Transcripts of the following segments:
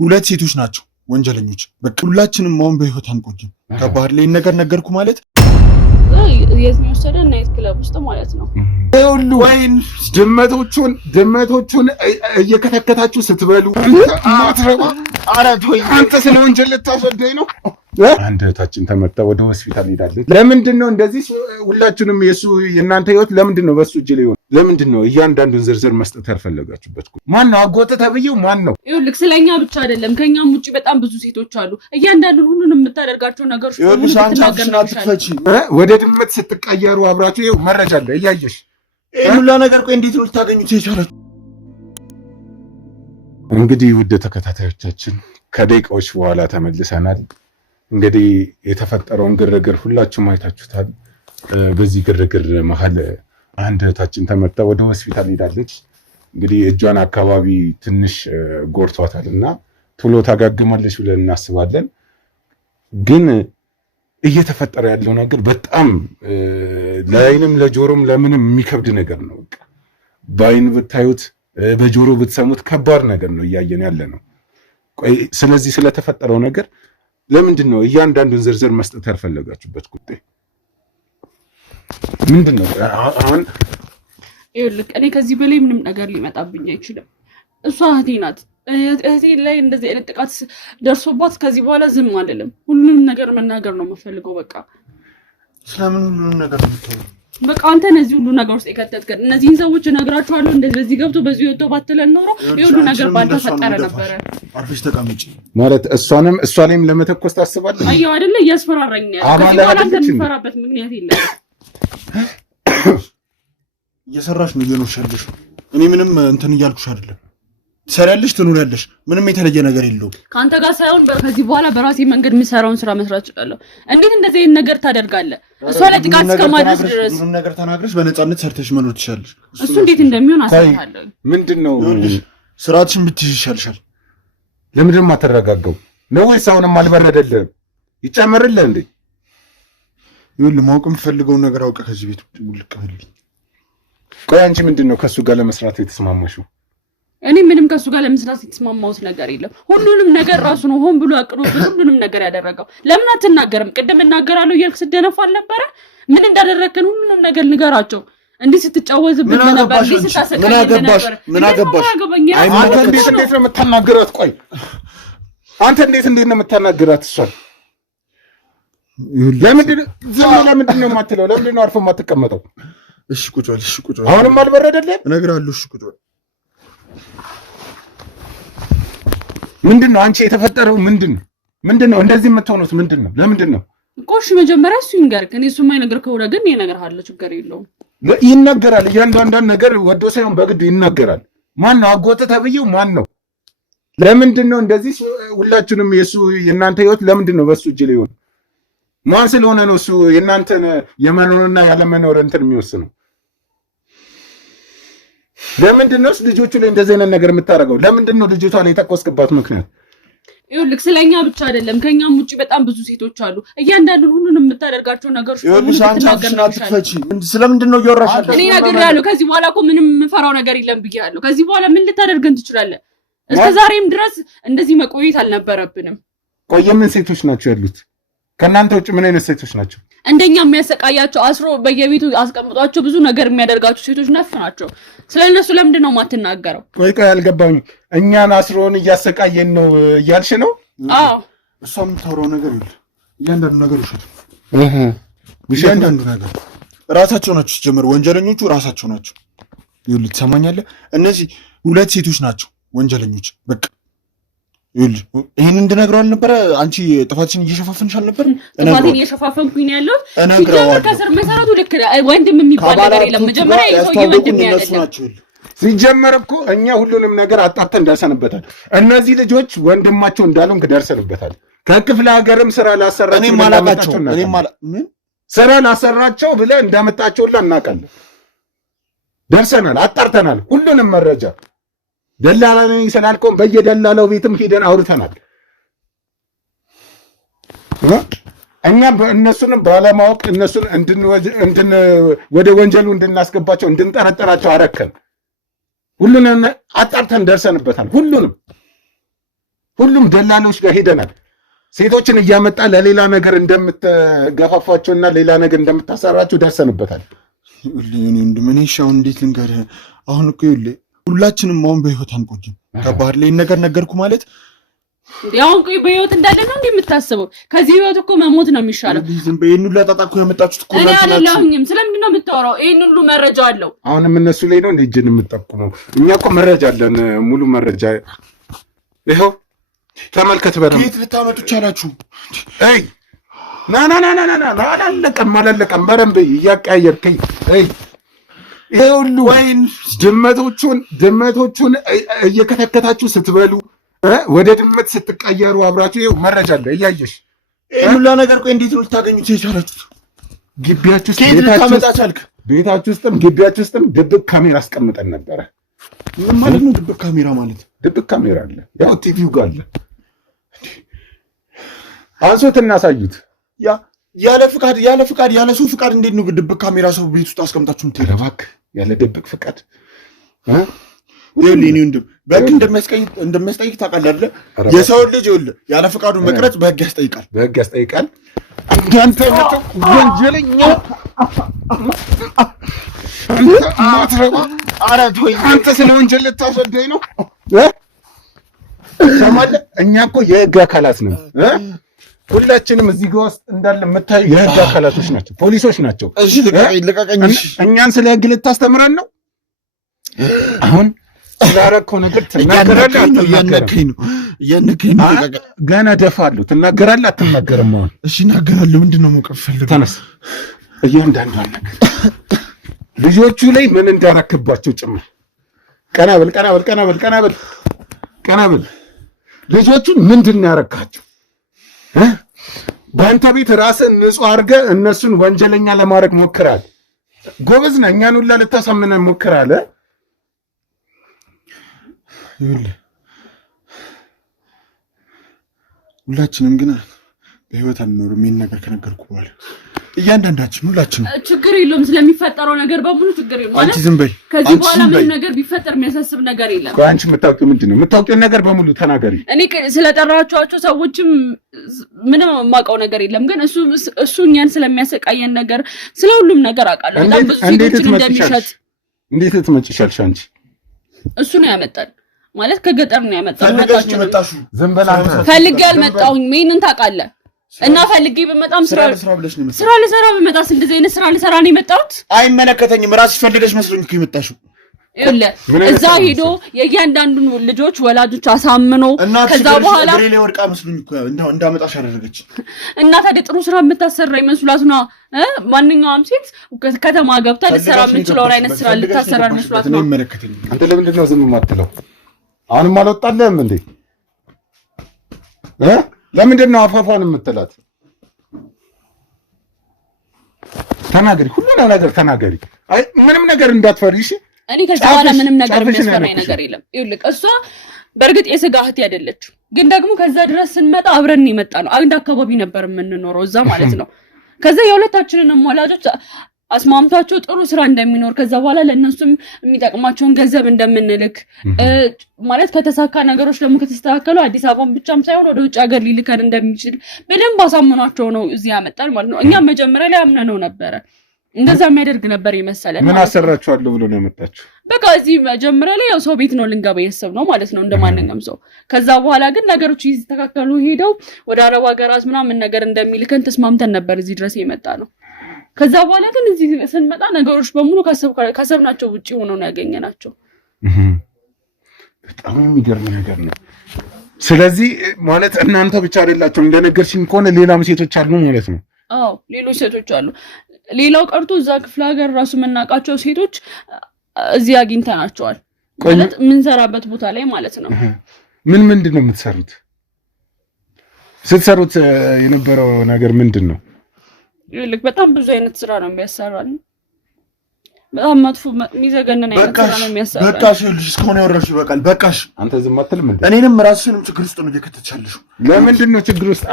ሁለት ሴቶች ናቸው ወንጀለኞች። በቃ ሁላችንም አሁን በህይወት አንቆይም። ከባህር ላይ ነገር ነገርኩ ማለት የት ነው ወሰደ? ናይት ክለብ ውስጥ ማለት ነው። ሁሉ ወይን ድመቶቹን እየከተከታችሁ ስትበሉ ማትረባ አራት ወይ አንተ ስለ ወንጀል ልታስወደኝ ነው። አንድ እህታችን ተመታ ወደ ሆስፒታል ሄዳለች። ለምንድን ነው እንደዚህ ሁላችንም የእናንተ ህይወት ለምንድን ነው በሱ እጅ ላይ ሆነ? ለምንድን ነው እያንዳንዱን ዝርዝር መስጠት ያልፈለጋችሁበት? ማን ነው አጎተ ተብዬው? ማን ነው? ይኸውልህ ስለኛ ብቻ አይደለም ከኛም ውጪ በጣም ብዙ ሴቶች አሉ። እያንዳንዱን ሁሉንም የምታደርጋቸው ነገሮች ይኸውልህ ሳንቻፍሽናትፈቺ ወደ ድመት ስትቀየሩ አብራችሁ ይኸው መረጃ አለ እያየሽ ሁላ ነገር። ቆይ እንዴት ነው ልታገኙት የቻላችሁ? እንግዲህ ውድ ተከታታዮቻችን ከደቂቃዎች በኋላ ተመልሰናል። እንግዲህ የተፈጠረውን ግርግር ሁላችሁም አይታችሁታል። በዚህ ግርግር መሀል አንድ እህታችን ተመታ ወደ ሆስፒታል ሄዳለች። እንግዲህ እጇን አካባቢ ትንሽ ጎርቷታል እና ቶሎ ታጋግማለች ብለን እናስባለን። ግን እየተፈጠረ ያለው ነገር በጣም ለዓይንም ለጆሮም ለምንም የሚከብድ ነገር ነው። በቃ በዓይን ብታዩት በጆሮ ብትሰሙት ከባድ ነገር ነው እያየን ያለ ነው። ስለዚህ ስለተፈጠረው ነገር ለምንድን ነው እያንዳንዱን ዝርዝር መስጠት ያልፈለጋችሁበት ጉዳይ ምንድን ነው? አሁን ይኸውልህ እኔ ከዚህ በላይ ምንም ነገር ሊመጣብኝ አይችልም። እሷ እህቴ ናት። እህቴ ላይ እንደዚህ አይነት ጥቃት ደርሶባት ከዚህ በኋላ ዝም አልልም። ሁሉንም ነገር መናገር ነው የምፈልገው። በቃ ስለምን ሁሉንም ነገር ነው? በቃ አንተ እነዚህ ሁሉ ነገር ውስጥ የከተትከን እነዚህን ሰዎች እነግራቸዋለሁ። እንደዚህ በዚህ ገብቶ በዚህ ወጥቶ ባትለን ኖሮ ይሁሉ ነገር ባልተፈጠረ ነበር። አርፈሽ ተቀመጪ ማለት እሷ ላይም ለመተኮስ ታስባለህ? አየው አይደለ? እያስፈራራኝ ነው ያለው። ከዚህ በኋላ አንተ የምትፈራበት ምክንያት የለም። እየሰራሽ ነው እየኖርሻለሽ። እኔ ምንም እንትን እያልኩሽ አይደለም። ትሰሪያለሽ፣ ትኖሪያለሽ። ምንም የተለየ ነገር የለውም። ከአንተ ጋር ሳይሆን ከዚህ በኋላ በራሴ መንገድ የምሰራውን ስራ መስራት እችላለሁ። እንዴት እንደዚህ አይነት ነገር ታደርጋለህ? እሷ ላይ ጥቃት እስከማድረስ ድረስ ምንም ነገር ተናግረሽ በነፃነት ሰርተሽ መኖር ትችላለሽ። እሱ እንዴት እንደሚሆን አሳይሃለሁ። ምንድነው ስርዓትሽን ብትይዥ ይሻልሻል። ለምንድን ነው የማትረጋጋው? ነው ወይስ አሁንም አልበረደልህም? ይጨምርልህ እንዴ? ይኸውልህ ማወቅ የምፈልገውን ነገር አውቀህ ከዚህ ቤት ውልቅ በልልኝ። ቆይ አንቺ ምንድን ነው ከእሱ ጋር ለመስራት የተስማማሽው? እኔ ምንም ከሱ ጋር ለመስራት የተስማማሁት ነገር የለም። ሁሉንም ነገር ራሱ ነው ሆን ብሎ አቅዶብኝ ሁሉንም ነገር ያደረገው። ለምን አትናገርም? ቅድም እናገራለሁ እያልክ ስትደነፋ አልነበረ? ምን እንዳደረግከን ሁሉንም ነገር ንገራቸው። እንዲህ ስትጫወዝብኝ ነበር፣ እንዲህ ስታሰቃየኝ ነበር። ምን አገባሽ? አንተ እንዴት ነው የምታናግራት? ቆይ አንተ እንዴት ነው የምታናግራት? እሷን ለምንድን ነው የማትለው? ለምንድን ነው አርፎ የማትቀመጠው? እሺ ቁጭ በል። እሺ ቁጭ በል። አሁንም አልበረደልህም? እነግርሃለሁ። እሺ ቁጭ በል። ምንድነው አንቺ የተፈጠረው? ምንድነው እንደዚህ የምትሆኑት? ምንድነው? ለምንድን ነው? ቆሽ መጀመሪያ እሱ ይንገርክ። እኔ እሱ የማይነግር ከሆነ ግን እነግርሃለሁ፣ ችግር የለውም። ይነገራል። እያንዳንዷን ነገር ወዶ ሳይሆን በግድ ይነገራል። ማን ነው አጎተ ተብዬው? ማን ነው? ለምንድን ነው እንደዚህ ሁላችንም የእናንተ ህይወት ለምንድን ነው በሱ እጅ ላይ ሆነ? ማን ስለሆነ ነው እሱ የእናንተን የመኖርና ያለመኖር እንትን የሚወስነው? ለምንድን ነው ልጆቹ ላይ እንደዚህ አይነት ነገር የምታደርገው? ለምንድን ነው ልጅቷ ላይ የተቆስክባት ምክንያት? ይኸውልህ ስለኛ ብቻ አይደለም ከኛም ውጪ በጣም ብዙ ሴቶች አሉ። እያንዳንዱን ሁሉንም የምታደርጋቸው ነገሮች ይኸውልህ አንቺ አትፈቺ። ስለምንድን ነው እያወራሽ? እኔ ነግሬሃለሁ። ከዚህ በኋላ እኮ ምንም የምፈራው ነገር የለም ብያለሁ። ከዚህ በኋላ ምን ልታደርገን ትችላለህ? እስከ ዛሬም ድረስ እንደዚህ መቆየት አልነበረብንም። ቆይ ምን ሴቶች ናቸው ያሉት? ከእናንተ ውጭ ምን አይነት ሴቶች ናቸው? እንደኛ የሚያሰቃያቸው አስሮ በየቤቱ አስቀምጧቸው ብዙ ነገር የሚያደርጋቸው ሴቶች ነፍ ናቸው። ስለነሱ ለምንድን ነው የማትናገረው? ቆይ አልገባኝ። እኛን አስሮን እያሰቃየን ነው እያልሽ ነው? አዎ። እሷ የምታወራው ነገር ይኸውልህ እያንዳንዱ ነገር ውሸት እያንዳንዱ ነገር ራሳቸው ናቸው። ሲጀመር ወንጀለኞቹ ራሳቸው ናቸው። ይኸውልህ ትሰማኛለህ? እነዚህ ሁለት ሴቶች ናቸው ወንጀለኞች። በቃ ይኸውልህ ይሄን እንድነግረው አልነበረ? አንቺ ጥፋትሽን እየሸፋፈንሽ አልነበር? ጥፋቴን እየሸፋፈንኩኝ ነው ያለው። ሲጀመር ከስር መሰረቱ ልክ ወንድም የሚባል ነገር የለም። መጀመሪያ የሰውዬ ወንድም ያለው ሲጀመር እኮ እኛ ሁሉንም ነገር አጣጥተን ደርሰንበታል። እነዚህ ልጆች ወንድማቸው እንዳሉን ደርሰንበታል። ከክፍለ ሀገርም ስራ ላሰራቸው ብለህ እንዳመጣቸውላ እናውቃለን። ደርሰናል፣ አጣርተናል ሁሉንም መረጃ። ደላላ ነኝ ስላልከውም በየደላላው ቤትም ሄደን አውርተናል። እኛ እነሱንም ባለማወቅ እነሱን ወደ ወንጀሉ እንድናስገባቸው እንድንጠረጠራቸው አረከን። ሁሉንም አጣርተን ደርሰንበታል። ሁሉንም ሁሉም ደላሎች ጋር ሄደናል። ሴቶችን እያመጣ ለሌላ ነገር እንደምትገፋፋቸውና ሌላ ነገር እንደምታሰራቸው ደርሰንበታል። ምን ይሻው እንዴት ልንገርህ? አሁን እኮ ሁላችንም አሁን በህይወት አንቆይም። ከባድ ላይ ነገር ነገርኩ ማለት አሁን ቆይ በህይወት እንዳለ ነው የምታስበው? ከዚህ ህይወት እኮ መሞት ነው የሚሻለው። ይሄን ሁሉ ላጣጣ እኮ ያመጣችሁት እኮ እኔ አይደለሁኝም። ስለምንድን ነው የምታወራው? ይሄን ሁሉ መረጃ አለው። አሁንም እነሱ ላይ ነው እንደ እጅን የምትጠቁመው። እኛ እኮ መረጃ አለን፣ ሙሉ መረጃ። ይኸው ተመልከት። በደምብ ከየት ልታመጡ ቻላችሁ? አይ አላለቀም። በደምብ እያቀያየርከኝ። ይሄ ሁሉ ወይን ድመቶቹን እየከተከታችሁ ስትበሉ ወደ ድመት ስትቀየሩ አብራችሁ ይኸው መረጃ አለ እያየሽ። ይሄን ሁሉ ነገር ቆይ እንዴት ነው ልታገኙት የቻላችሁት? ግቢያችሁ ውስጥ ቤታችሁ ውስጥም ግቢያችሁ ውስጥም ድብቅ ካሜራ አስቀምጠን ነበረ። ምን ማለት ነው ድብቅ ካሜራ ማለት? ድብቅ ካሜራ አለ፣ ያው ቲቪው ጋር አለ። አንሶት እናሳዩት። ያለ ፍቃድ ያለ ሰው ፍቃድ እንዴት ነው ድብቅ ካሜራ ሰው ቤት ውስጥ አስቀምጣችሁ የምትሄዱ? እባክህ ያለ ድብቅ ፍቃድ ይኸውልህ፣ እኔ በህግ እንደሚያስጠይቅ ታውቃለህ አይደለ? የሰው ልጅ ይኸውልህ ያለ ፍቃዱ መቅረጽ በህግ ያስጠይቃል። እንዳንተ ወንጀለኛ አንተ ስለ ወንጀል ልታስረዳኝ ነው? ሰማለህ? እኛ እኮ የህግ አካላት ነን። ሁላችንም እዚህ ጋር ውስጥ እንዳለ የምታዩ የህግ አካላቶች ናቸው፣ ፖሊሶች ናቸው። እሺ ልቀቀኝ። እኛን ስለ ህግ ልታስተምረን ነው? አሁን ስላደረግከው ነገር ትናገራለህ አትናገርም? ገና ደፋለሁ። ትናገራለህ አትናገርም? አሁን እሺ እናገራለሁ። ምንድን ነው መውቀፍ ፈልገህ? ተነስ። እያንዳንዷን ነገር ልጆቹ ላይ ምን እንዳረክባቸው ጭምር ቀና በል። ልጆቹን ምንድን ነው ያረካቸው? በአንተ ቤት ራስን ንጹህ አድርገህ እነሱን ወንጀለኛ ለማድረግ ሞክራል። ጎበዝ ነህ። እኛን ሁላ ልታሳምነን ሞክራል። ሁላችንም ግን በህይወት አንኖርም። ይሄን ነገር ከነገርኩ በኋላ እያንዳንዳችን ሁላችንም ችግር የለውም። ስለሚፈጠረው ነገር በሙሉ ችግር የለውም። አንቺ ዝም በይ። ከዚህ በኋላ ምንም ነገር ቢፈጠር የሚያሳስብ ነገር የለም። አንቺ የምታውቂው ምንድን ነው? የምታውቂውን ነገር በሙሉ ተናገሪ። እኔ ስለጠራኋቸው ሰዎችም ምንም የማውቀው ነገር የለም። ግን እሱ እኛን ስለሚያሰቃየን ነገር ስለ ሁሉም ነገር አውቃለሁ። በጣም ብዙ ሴቶችን እንደሚሸጥ። እንዴት ልትመጪሻለሽ አንቺ? እሱ ነው ያመጣል ማለት ከገጠር ነው ያመጣል። ዝም በላ። ፈልጌ አልመጣሁኝ። ይሄንን ታውቃለህ። እና ፈልጌ በመጣም ስራ ልሰራ በመጣስ እንደዚህ አይነት ስራ ልሰራ ነው የመጣሁት። አይመለከተኝም። ራስሽ ፈልገሽ መስሎኝ እኮ የመጣሽው። እዛ ሄዶ የእያንዳንዱን ልጆች ወላጆች አሳምኖ ከዛ በኋላ ግሬ ላይ ወድቃ መስሎኝ እኮ እንዳመጣሽ አደረገች። እና ታዲያ ጥሩ ስራ የምታሰራ ይመስሏት ነው? ማንኛውም ሴት ከተማ ገብታ ልትሰራ የምችለውን አይነት ስራ ልታሰራ ይመስሏት ነው? አንተ ለምንድን ነው ዝም የማትለው? አሁንም አልወጣልህም እንዴ? ለምንድን ነው አፋፏን የምትላት? ተናገሪ፣ ሁሉን ነገር ተናገሪ። አይ ምንም ነገር እንዳትፈሪ እሺ። እኔ ከዛ በኋላ ምንም ነገር የሚያስፈራኝ ነገር የለም። ይኸውልህ እሷ በእርግጥ የስጋ እህቴ አይደለችም፣ ግን ደግሞ ከዛ ድረስ ስንመጣ አብረን የመጣ ነው። አንድ አካባቢ ነበር የምንኖረው እዛ ማለት ነው። ከዛ የሁለታችንንም ወላጆች አስማምቷቸው ጥሩ ስራ እንደሚኖር ከዛ በኋላ ለእነሱም የሚጠቅማቸውን ገንዘብ እንደምንልክ ማለት ከተሳካ ነገሮች ደግሞ ከተስተካከሉ አዲስ አበባን ብቻም ሳይሆን ወደ ውጭ ሀገር ሊልከን እንደሚችል በደንብ አሳምኗቸው ነው እዚህ ያመጣል ማለት ነው። እኛም መጀመሪያ ላይ አምነነው ነበረ። እንደዛ የሚያደርግ ነበር ይመሰለን። ምን አሰራችኋለሁ ብሎ ነው ያመጣችሁ? በቃ እዚህ መጀመሪያ ላይ ያው ሰው ቤት ነው ልንገባ ያሰብነው ማለት ነው እንደማንኛውም ሰው። ከዛ በኋላ ግን ነገሮች ይስተካከሉ ሄደው ወደ አረብ ሀገራት ምናምን ነገር እንደሚልከን ተስማምተን ነበር እዚህ ድረስ የመጣ ነው። ከዛ በኋላ ግን እዚህ ስንመጣ ነገሮች በሙሉ ካሰብናቸው ውጪ ሆነው ነው ያገኘናቸው። በጣም የሚገርም ነገር ነው። ስለዚህ ማለት እናንተ ብቻ አይደላችሁም፣ እንደነገርሽኝ ከሆነ ሌላም ሴቶች አሉ ማለት ነው? አዎ ሌሎች ሴቶች አሉ። ሌላው ቀርቶ እዛ ክፍለ ሀገር ራሱ የምናውቃቸው ሴቶች እዚህ አግኝተናቸዋል ማለት የምንሰራበት ቦታ ላይ ማለት ነው። ምንድን ነው የምትሰሩት? ስትሰሩት የነበረው ነገር ምንድን ነው? ይልክ በጣም ብዙ አይነት ስራ ነው የሚያሰራን። በጣም መጥፎ የሚዘገነን አይነት ስራ ነው የሚያሰራን። በቃሽ ልጅ እስካሁን ያወራሽ ይበቃል። በቃሽ። አንተ ዝም አትልም እንዴ? እኔንም ራስሽንም ችግር ውስጥ ነው እየከተቻለሽ። ለምንድን ነው ችግር ውስጥ?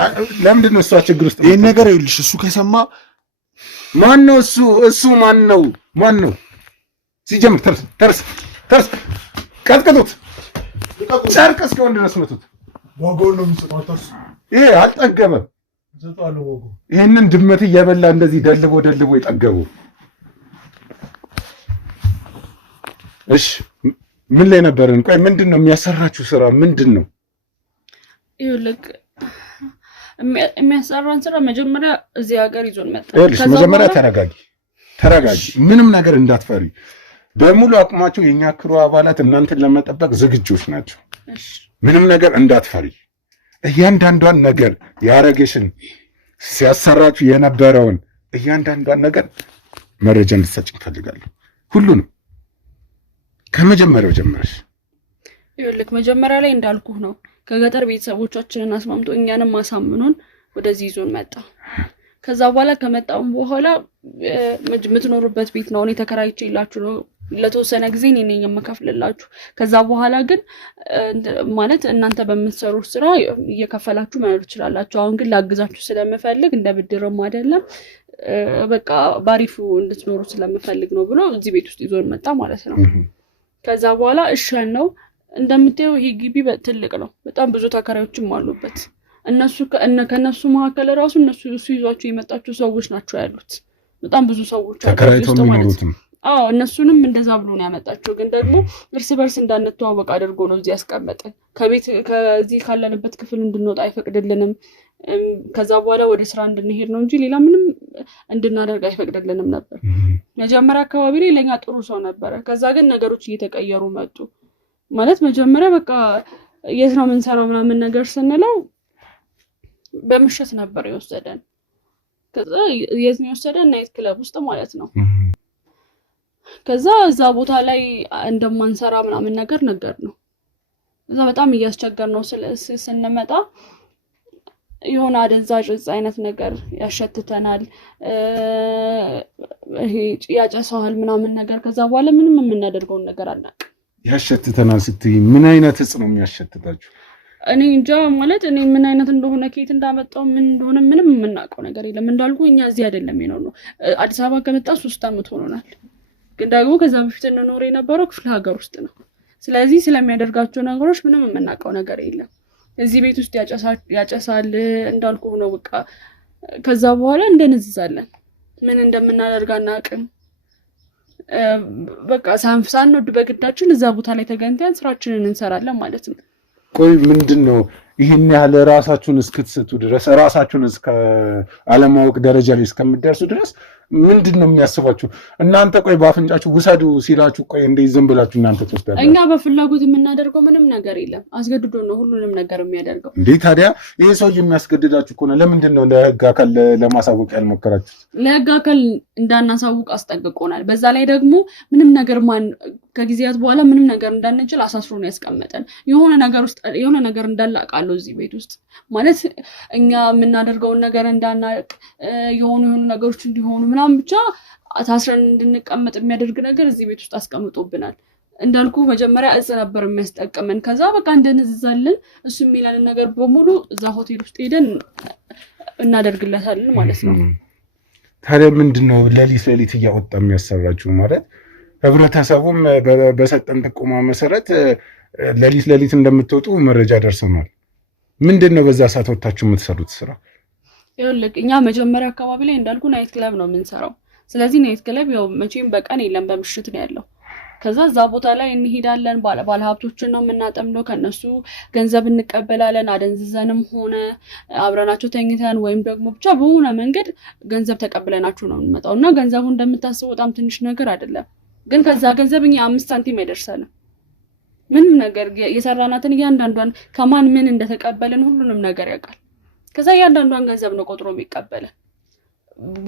ለምንድን ነው እሷ ችግር ውስጥ? ይሄን ነገር ይልሽ እሱ ከሰማ ማን ነው እሱ ማን ነው ሲጀምር? ተርስ ቀጥቅጡት። ጨርቅ እስከሆነ ድረስ መቱት። ዋጋውን ነው የምትሰጣው። ይሄ አልጠገበም። ይሄንን ድመት እየበላ እንደዚህ ደልቦ የጠገቡ። እሺ ምን ላይ ነበርን? ቆይ ምንድን ነው የሚያሰራችሁ ስራ ምንድን ነው? ይኸውልህ የሚያሰራን ስራ መጀመሪያ እዚህ ሀገር ይዞን መጣ። መጀመሪያ ተረጋጊ፣ ምንም ነገር እንዳትፈሪ። በሙሉ አቅማቸው የኛ ክሩ አባላት እናንተን ለመጠበቅ ዝግጆች ናቸው። ምንም ነገር እንዳትፈሪ። እያንዳንዷን ነገር ያረገሽን ሲያሰራችሁ የነበረውን እያንዳንዷን ነገር መረጃ እንድትሰጭ እንፈልጋለሁ። ሁሉንም ከመጀመሪያው ጀምረሽ። ይኸውልህ መጀመሪያ ላይ እንዳልኩህ ነው ከገጠር ቤተሰቦቻችንን አስማምቶ እኛንም አሳምኖን ወደዚህ ይዞን መጣ። ከዛ በኋላ ከመጣም በኋላ የምትኖሩበት ቤት ነው እኔ ተከራይቼላችሁ ነው ለተወሰነ ጊዜ እኔ ነኝ የምከፍልላችሁ። ከዛ በኋላ ግን ማለት እናንተ በምትሰሩት ስራ እየከፈላችሁ መኖር ትችላላችሁ። አሁን ግን ላግዛችሁ ስለምፈልግ እንደ ብድርም አይደለም በቃ ባሪፉ እንድትኖሩ ስለምፈልግ ነው ብሎ እዚህ ቤት ውስጥ ይዞን መጣ ማለት ነው። ከዛ በኋላ እሻን ነው እንደምታየው ይሄ ግቢ ትልቅ ነው። በጣም ብዙ ተከራዮችም አሉበት። ከነሱ መካከል ራሱ እሱ ይዟቸው የመጣቸው ሰዎች ናቸው ያሉት። በጣም ብዙ ሰዎች ተከራይተው የሚኖሩት። አዎ እነሱንም እንደዛ ብሎ ነው ያመጣቸው። ግን ደግሞ እርስ በርስ እንዳንተዋወቅ አድርጎ ነው እዚህ ያስቀመጠን። ከዚህ ካለንበት ክፍል እንድንወጣ አይፈቅድልንም። ከዛ በኋላ ወደ ስራ እንድንሄድ ነው እንጂ ሌላ ምንም እንድናደርግ አይፈቅድልንም ነበር። መጀመሪያ አካባቢ ላይ ለኛ ጥሩ ሰው ነበረ። ከዛ ግን ነገሮች እየተቀየሩ መጡ። ማለት መጀመሪያ በቃ የት ነው የምንሰራው ምናምን ነገር ስንለው በምሽት ነበር የወሰደን። ከዛ የት ነው የወሰደን? ናይት ክለብ ውስጥ ማለት ነው። ከዛ እዛ ቦታ ላይ እንደማንሰራ ምናምን ነገር ነው። እዛ በጣም እያስቸገር ነው ስንመጣ የሆነ አደንዛዥ እጽ አይነት ነገር ያሸትተናል፣ ይሄ ያጨሰዋል ምናምን ነገር። ከዛ በኋላ ምንም የምናደርገውን ነገር አናውቅም። ያሸትተናል ስትይ ምን አይነት እጽ ነው የሚያሸትታችሁ? እኔ እንጃ ማለት እኔ ምን አይነት እንደሆነ ከየት እንዳመጣው ምን እንደሆነ ምንም የምናውቀው ነገር የለም። እንዳልኩ እኛ እዚህ አይደለም ነው አዲስ አበባ ከመጣ 3 ዓመት ሆኖናል። ግን ደግሞ ከዛ በፊት እንኖር የነበረው ክፍለ ሀገር ውስጥ ነው። ስለዚህ ስለሚያደርጋቸው ነገሮች ምንም የምናውቀው ነገር የለም። እዚህ ቤት ውስጥ ያጨሳል እንዳልኩ ነው በቃ። ከዛ በኋላ እንደንዝዛለን፣ ምን እንደምናደርግ አናውቅም። በቃ ሳንወድ በግዳችን እዛ ቦታ ላይ ተገኝተን ስራችንን እንሰራለን ማለት ነው። ቆይ ምንድን ነው ይህን ያህል ራሳችሁን እስክትስቱ ድረስ ራሳችሁን እስከ አለማወቅ ደረጃ ላይ እስከምትደርሱ ድረስ ምንድን ነው የሚያስባችሁ እናንተ? ቆይ በአፍንጫችሁ ውሰዱ ሲላችሁ ቆይ እንዴት ዝም ብላችሁ እናንተ ትወስዳላችሁ? እኛ በፍላጎት የምናደርገው ምንም ነገር የለም። አስገድዶ ነው ሁሉንም ነገር የሚያደርገው። እንዴ ታዲያ ይሄ ሰው የሚያስገድዳችሁ ከሆነ ለምንድን ነው ለህግ አካል ለማሳወቅ ያልሞከራችሁት? ለህግ አካል እንዳናሳውቅ አስጠንቅቆናል። በዛ ላይ ደግሞ ምንም ነገር ከጊዜያት በኋላ ምንም ነገር እንዳንችል አሳስሮ ነው ያስቀመጠን። የሆነ ነገር እንዳላቃለው እዚህ ቤት ውስጥ ማለት እኛ የምናደርገውን ነገር እንዳናቅ የሆኑ ነገሮች እንዲሆኑ ምናምን ብቻ ታስረን እንድንቀመጥ የሚያደርግ ነገር እዚህ ቤት ውስጥ አስቀምጦብናል። እንዳልኩ መጀመሪያ እጽ ነበር የሚያስጠቅመን። ከዛ በቃ እንደንዝዛለን። እሱ የሚለንን ነገር በሙሉ እዛ ሆቴል ውስጥ ሄደን እናደርግለታለን ማለት ነው። ታዲያ ምንድነው ሌሊት እያወጣ የሚያሰራችሁ? ማለት ህብረተሰቡም በሰጠን ጥቆማ መሰረት ሌሊት እንደምትወጡ መረጃ ደርሰናል። ምንድነው በዛ ሰዓት ወጣችሁ የምትሰሩት ስራ? ይኸውልህ እኛ መጀመሪያ አካባቢ ላይ እንዳልኩ ናይት ክለብ ነው የምንሰራው። ስለዚህ ናይት ክለብ ያው መቼም በቀን የለም በምሽት ነው ያለው። ከዛ እዛ ቦታ ላይ እንሄዳለን። ባለሀብቶችን ነው የምናጠምደው። ከነሱ ገንዘብ እንቀበላለን። አደንዝዘንም ሆነ አብረናቸው ተኝተን ወይም ደግሞ ብቻ በሆነ መንገድ ገንዘብ ተቀብለናቸው ነው የምንመጣው። እና ገንዘቡ እንደምታስበው በጣም ትንሽ ነገር አይደለም። ግን ከዛ ገንዘብ እኛ 5 ሳንቲም አይደርሰንም። ምንም ነገር የሰራናትን እያንዳንዷን ከማን ምን እንደተቀበልን ሁሉንም ነገር ያውቃል። ከዛ እያንዳንዷን ገንዘብ ነው ቆጥሮ የሚቀበለን።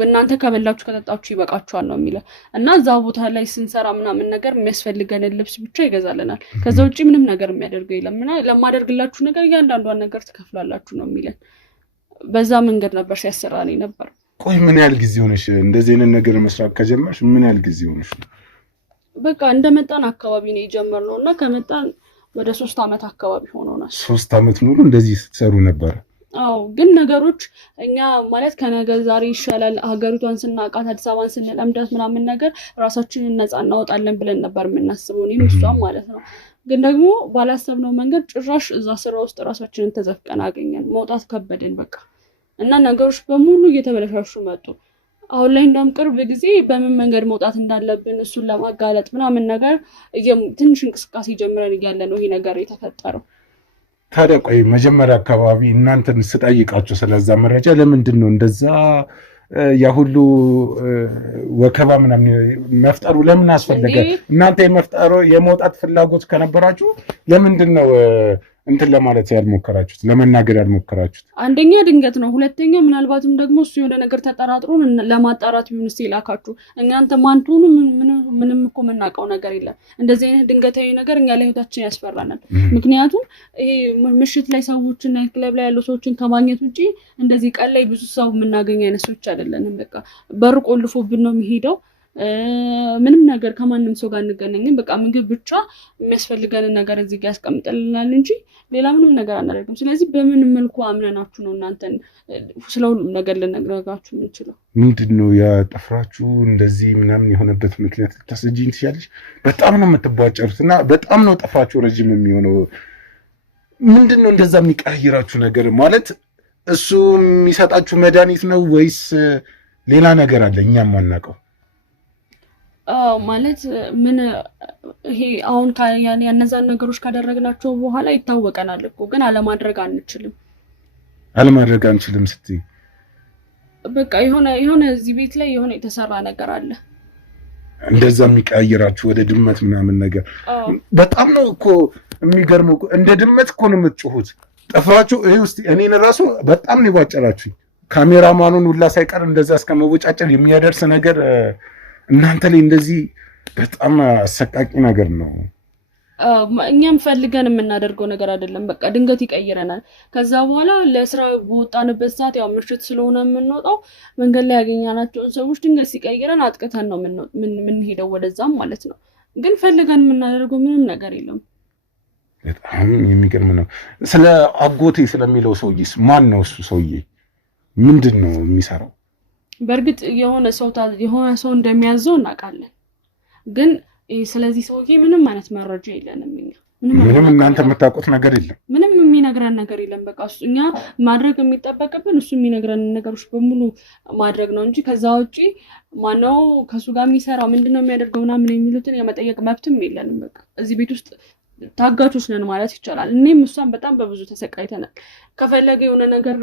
እናንተ ከበላችሁ ከጠጣችሁ ይበቃችኋል ነው የሚለው። እና እዛ ቦታ ላይ ስንሰራ ምናምን ነገር የሚያስፈልገንን ልብስ ብቻ ይገዛልናል። ከዛ ውጭ ምንም ነገር የሚያደርገው የለም። እና ለማደርግላችሁ ነገር እያንዳንዷን ነገር ትከፍላላችሁ ነው የሚለን። በዛ መንገድ ነበር ሲያሰራን ነበር። ቆይ ምን ያህል ጊዜ ሆነሽ እንደዚህ አይነት ነገር መስራት ከጀመርሽ? ምን ያህል ጊዜ ሆነሽ? በቃ እንደመጣን አካባቢ ነው የጀመርነው እና ከመጣን ወደ 3 ዓመት አካባቢ ሆኖናል። 3 ዓመት ሙሉ እንደዚህ ስትሰሩ ነበር? አዎ። ግን ነገሮች እኛ ማለት ከነገ ዛሬ ይሻላል ሀገሪቷን ስናውቃት አዲስ አበባን ስንለምዳት ምናምን ነገር ራሳችንን ነፃ እናወጣለን ብለን ነበር የምናስበው። እኔም እሷም ማለት ነው። ግን ደግሞ ባላሰብነው መንገድ ጭራሽ እዛ ስራ ውስጥ ራሳችንን ተዘፍቀን አገኘን። መውጣት ከበደን በቃ እና ነገሮች በሙሉ እየተበለሻሹ መጡ። አሁን ላይ እንደውም ቅርብ ጊዜ በምን መንገድ መውጣት እንዳለብን እሱን ለማጋለጥ ምናምን ነገር ትንሽ እንቅስቃሴ ጀምረን እያለ ነው ይሄ ነገር የተፈጠረው። ታዲያ ቆይ መጀመሪያ አካባቢ እናንተን ስጠይቃችሁ ስለዛ መረጃ ለምንድን ነው እንደዛ ያ ሁሉ ወከባ ምናምን መፍጠሩ ለምን አስፈለገ? እናንተ የመውጣት ፍላጎት ከነበራችሁ ለምንድን ነው እንትን ለማለት ያልሞከራችሁት? ለመናገር ያልሞከራችሁት? አንደኛ ድንገት ነው፣ ሁለተኛ ምናልባትም ደግሞ እሱ የሆነ ነገር ተጠራጥሮ ለማጣራት ቢሆን ይላካችሁ። እናንተ ማን ትሆኑ ምንም እኮ የምናውቀው ነገር የለም። እንደዚህ አይነት ድንገታዊ ነገር እኛ ለህይወታችን ያስፈራናል። ምክንያቱም ይሄ ምሽት ላይ ሰዎችን ናይት ክለብ ላይ ያሉ ሰዎችን ከማግኘት ውጪ እንደዚህ ቀን ላይ ብዙ ሰው የምናገኝ አይነት ሰዎች አይደለንም። በቃ በር ቆልፎብን ነው የሚሄደው። ምንም ነገር ከማንም ሰው ጋር እንገናኝም። በቃ ምግብ ብቻ የሚያስፈልገንን ነገር እዚህ ጋር ያስቀምጥልናል እንጂ ሌላ ምንም ነገር አናደርግም። ስለዚህ በምን መልኩ አምነናችሁ ነው እናንተን ስለ ሁሉም ነገር ልነግራችሁ የምንችለው? ምንድን ነው ያጠፍራችሁ እንደዚህ ምናምን የሆነበት ምክንያት ልታስረጂኝ ትችያለሽ? በጣም ነው የምትቧጨሩት እና በጣም ነው ጥፍራችሁ ረጅም የሚሆነው። ምንድን ነው እንደዛ የሚቀያይራችሁ ነገር? ማለት እሱ የሚሰጣችሁ መድኃኒት ነው ወይስ ሌላ ነገር አለ እኛም ማናውቀው? ማለት ምን ይሄ አሁን ያነዛን ነገሮች ካደረግናቸው በኋላ ይታወቀናል እኮ፣ ግን አለማድረግ አንችልም። አለማድረግ አንችልም ስትይ በቃ የሆነ እዚህ ቤት ላይ የሆነ የተሰራ ነገር አለ እንደዛ የሚቀያይራችሁ ወደ ድመት ምናምን ነገር። በጣም ነው እኮ የሚገርመው። እንደ ድመት እኮ ነው የምትጮሁት። ጥፍራችሁ ይሄ ውስጥ እኔን ራሱ በጣም ነው የቧጨራችሁኝ። ካሜራማኑን ሁላ ሳይቀር እንደዛ እስከመቦጫጨር የሚያደርስ ነገር እናንተ ላይ እንደዚህ በጣም አሰቃቂ ነገር ነው። እኛም ፈልገን የምናደርገው ነገር አይደለም። በቃ ድንገት ይቀይረናል። ከዛ በኋላ ለስራ በወጣንበት ሰዓት ያው ምሽት ስለሆነ የምንወጣው መንገድ ላይ ያገኛናቸውን ሰዎች ድንገት ሲቀይረን አጥቅተን ነው የምንሄደው ወደዛም ማለት ነው። ግን ፈልገን የምናደርገው ምንም ነገር የለም። በጣም የሚገርም ነው። ስለ አጎቴ ስለሚለው ሰውዬስ ማን ነው እሱ ሰውዬ? ምንድን ነው የሚሰራው? በእርግጥ የሆነ ሰው እንደሚያዘው እናውቃለን። ግን ስለዚህ ሰውዬ ምንም አይነት መረጃ የለንም። ምንም እናንተ የምታውቁት ነገር የለም። ምንም የሚነግረን ነገር የለም። በቃ እኛ ማድረግ የሚጠበቅብን እሱ የሚነግረን ነገሮች በሙሉ ማድረግ ነው እንጂ ከዛ ውጪ ማነው ከሱ ጋር የሚሰራው ምንድነው የሚያደርገው ምናምን የሚሉትን የመጠየቅ መብትም የለንም። በቃ እዚህ ቤት ውስጥ ታጋቾች ነን ማለት ይቻላል። እኔም እሷን በጣም በብዙ ተሰቃይተናል። ከፈለገ የሆነ ነገር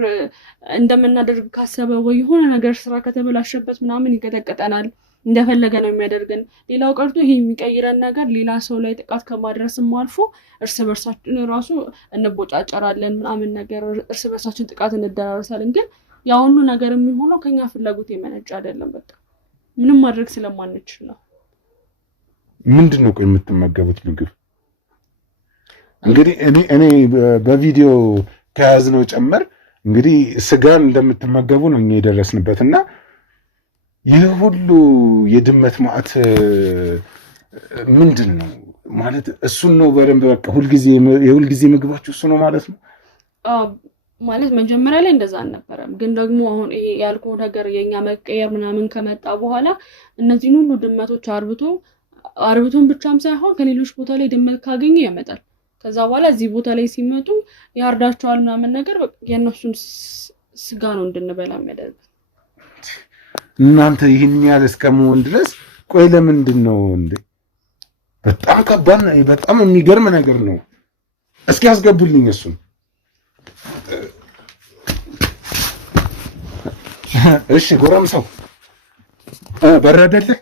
እንደምናደርግ ካሰበ ወይ የሆነ ነገር ስራ ከተበላሸበት ምናምን ይቀጠቀጠናል። እንደፈለገ ነው የሚያደርገን። ሌላው ቀርቶ ይሄ የሚቀይረን ነገር ሌላ ሰው ላይ ጥቃት ከማድረስም አልፎ እርስ በርሳችን ራሱ እንቦጫጨራለን ምናምን ነገር፣ እርስ በርሳችን ጥቃት እንደራረሳለን። ግን ያ ሁሉ ነገር የሚሆነው ከኛ ፍላጎት የመነጨ አይደለም። በቃ ምንም ማድረግ ስለማንችል ነው። ምንድን ነው ቆይ የምትመገቡት ምግብ? እንግዲህ እኔ በቪዲዮ ከያዝነው ጨመር እንግዲህ ስጋን እንደምትመገቡ ነው እኛ የደረስንበት እና ይህ ሁሉ የድመት ማዕት ምንድን ነው ማለት? እሱን ነው በደንብ በቃ የሁልጊዜ ምግባችሁ እሱ ነው ማለት ነው? ማለት መጀመሪያ ላይ እንደዛ አልነበረም። ግን ደግሞ አሁን ይሄ ያልከው ነገር የኛ መቀየር ምናምን ከመጣ በኋላ እነዚህን ሁሉ ድመቶች አርብቶን ብቻም ሳይሆን ከሌሎች ቦታ ላይ ድመት ካገኘ ያመጣል። ከዛ በኋላ እዚህ ቦታ ላይ ሲመጡ ያርዳቸዋል ምናምን ነገር የእነሱን ስጋ ነው እንድንበላ የሚያደርግ። እናንተ ይህን ያህል እስከመሆን ድረስ ቆይ ለምንድን ነው እንዴ? በጣም ከባድ ነው። በጣም የሚገርም ነገር ነው። እስኪ ያስገቡልኝ እሱን። እሺ ጎረምሳው በረደልህ?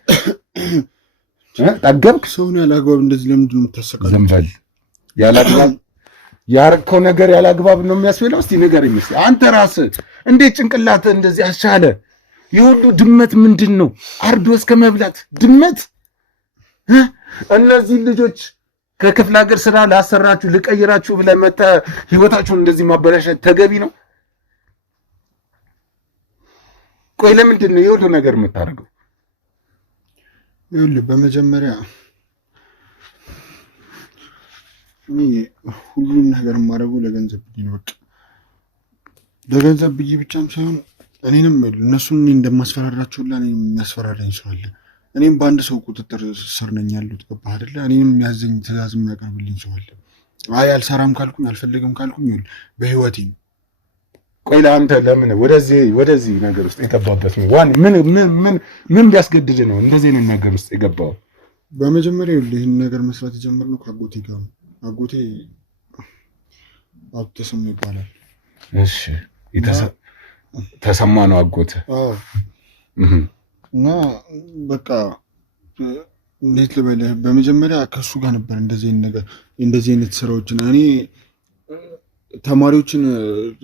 ጠገብክ? ሰውን ያላግባብ እንደዚህ ለምንድን ነው የምታሰቃየው? ዝም በል። ያላግባብ ያረከው ነገር ያላግባብ ነው የሚያስብለው? እስቲ ንገረኝ እስቲ አንተ ራስህ እንዴት ጭንቅላት እንደዚህ አሻለ? የሁሉ ድመት ምንድን ነው አርዶ እስከ መብላት ድመት? እነዚህ ልጆች ከክፍለ ሀገር ስራ ላሰራችሁ ልቀይራችሁ ብለህ መተህ ህይወታችሁን እንደዚህ ማበላሸት ተገቢ ነው? ቆይ ለምንድን ነው የሁሉ ነገር የምታደርገው? ይኸውልህ በመጀመሪያ እኔ ሁሉም ነገር የማደርገው ለገንዘብ ብዬ ነው። በቃ ለገንዘብ ብዬ ብቻም ሳይሆን እኔንም እነሱን እንደማስፈራራቸውላ እኔም የሚያስፈራራኝ ሰው አለ። እኔም በአንድ ሰው ቁጥጥር ስር ነኝ ያሉት። ገባህ አይደለ? እኔም ያዘኝ ትእዛዝ የሚያቀርብልኝ ሰው አለ። አይ አልሰራም ካልኩኝ አልፈልግም ካልኩኝ ይኸውልህ በህይወቴ ነው። ቆይ ለአንተ ለምን ወደዚህ ነገር ውስጥ የገባበት ነው? ምን ቢያስገድድ ነው እንደዚህ አይነት ነገር ውስጥ የገባው? በመጀመሪያ ይህን ነገር መስራት የጀመርነው ከአጎቴ ጋር ነው። አጎቴ አቶ ተሰማ ይባላል። እሺ ተሰማ ነው አጎቴ? አዎ። እና በቃ እንዴት ልበልህ፣ በመጀመሪያ ከሱ ጋር ነበር እንደዚህ አይነት ስራዎችን እኔ ተማሪዎችን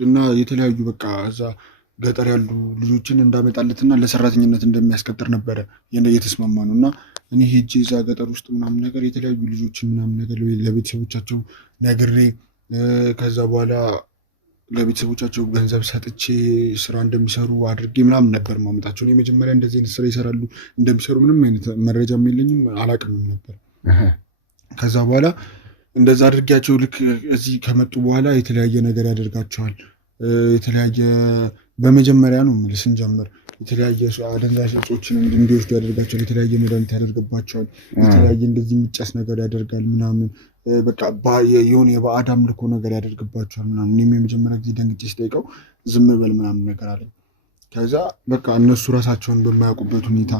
እና የተለያዩ በቃ እዛ ገጠር ያሉ ልጆችን እንዳመጣለትና ለሰራተኝነት እንደሚያስቀጥር ነበረ የተስማማ ነው። እና እኔ ሄጄ እዛ ገጠር ውስጥ ምናምን ነገር የተለያዩ ልጆችን ምናምን ነገር ለቤተሰቦቻቸው ነግሬ ከዛ በኋላ ለቤተሰቦቻቸው ገንዘብ ሰጥቼ ስራ እንደሚሰሩ አድርጌ ምናምን ነበር ማመጣቸው። እኔ መጀመሪያ እንደዚህ አይነት ስራ ይሰራሉ እንደሚሰሩ ምንም አይነት መረጃም የለኝም አላውቅም ነበር። ከዛ በኋላ እንደዛ አድርጊያቸው ልክ እዚህ ከመጡ በኋላ የተለያየ ነገር ያደርጋቸዋል። የተለያየ በመጀመሪያ ነው የምልህ ስንጀምር የተለያየ አደንዛዥ እጾችን እንዲወስዱ ያደርጋቸዋል። የተለያየ መድኃኒት ያደርግባቸዋል። የተለያየ እንደዚህ የሚጨስ ነገር ያደርጋል ምናምን በቃ የሆነ የባዕድ አምልኮ ነገር ያደርግባቸዋል ምናምን። እኔም የመጀመሪያ ጊዜ ደንግጬ ስጠይቀው ዝም በል ምናምን ነገር አለኝ። ከዛ በቃ እነሱ ራሳቸውን በማያውቁበት ሁኔታ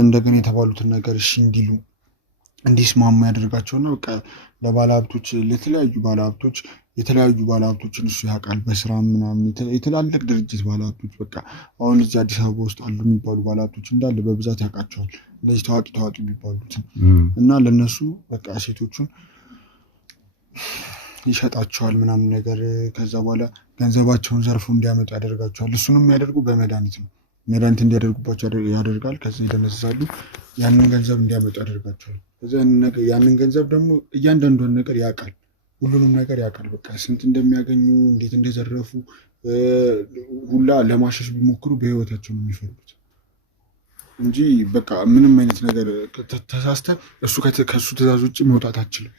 እንደገና የተባሉትን ነገር እሺ እንዲሉ እንዲስማሙ ያደርጋቸውና በቃ ለባለሀብቶች የተለያዩ ባለሀብቶችን እሱ ያውቃል በስራ ምናምን የትላልቅ ድርጅት ባለሀብቶች በቃ አሁን እዚህ አዲስ አበባ ውስጥ አሉ የሚባሉ ባለሀብቶች እንዳለ በብዛት ያውቃቸዋል። እንደዚህ ታዋቂ የሚባሉትን እና ለነሱ በቃ ሴቶቹን ይሸጣቸዋል ምናምን ነገር። ከዛ በኋላ ገንዘባቸውን ዘርፎ እንዲያመጡ ያደርጋቸዋል። እሱንም የሚያደርጉ በመድኃኒት ነው። መድኃኒት እንዲያደርጉባቸው ያደርጋል። ከዚ ይደነዝዛሉ። ያንን ገንዘብ እንዲያመጡ ያደርጋቸዋል። ያንን ገንዘብ ደግሞ እያንዳንዷን ነገር ያውቃል። ሁሉንም ነገር ያውቃል። በቃ ስንት እንደሚያገኙ እንዴት እንደዘረፉ ሁላ ለማሸሽ ቢሞክሩ በህይወታቸው ነው የሚፈሩት እንጂ በቃ ምንም አይነት ነገር ተሳስተ ከእሱ ትእዛዝ ውጭ መውጣት አችልም።